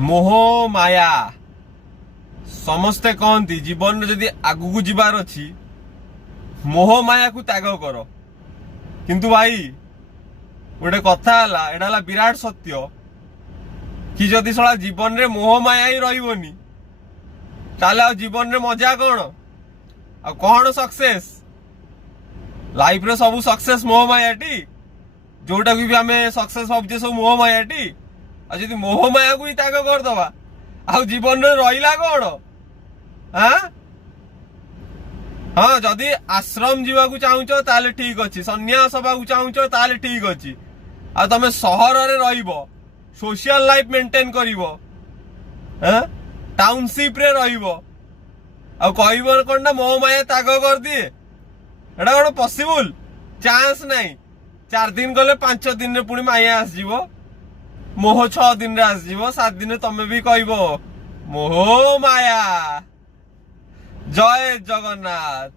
मोह माया समस्ते कहती जीवन जदि आगू जीवार अच्छी मोह माया को त्याग कर किंतु भाई गोटे कथा एटा विराट सत्य कि जदि सला जीवन रे मोह माया ही रही ताले जीवन रे मजा कौन सक्सेस लाइफ रे सब सक्सेस मोह माया टी जोटा भी आम सक्सेस भावचे सब मोह माया टी आदि मोह माया को ही त्याग करदबा आ जीवन रे रहिला कौन हाँ जदि आश्रम जीवा को चाहूच ताले ठीक अच्छे सन्यास हवा चाहूच ताले ठीक अच्छे आ तमे सहर रे रहिबो सोशल लाइफ मेंटेन करिवो टाउनशिप रे रहिबो आ कहबो कोन ना मोह माया त्याग कर दिए एटा कोन पॉसिबल चांस नहीं 4 दिन गले 5 दिन रे पुणी माया आस जीवो मोह 6 दिन रे आस जीवो 7 दिन तमे भी कहबो मोह माया जय जगन्नाथ।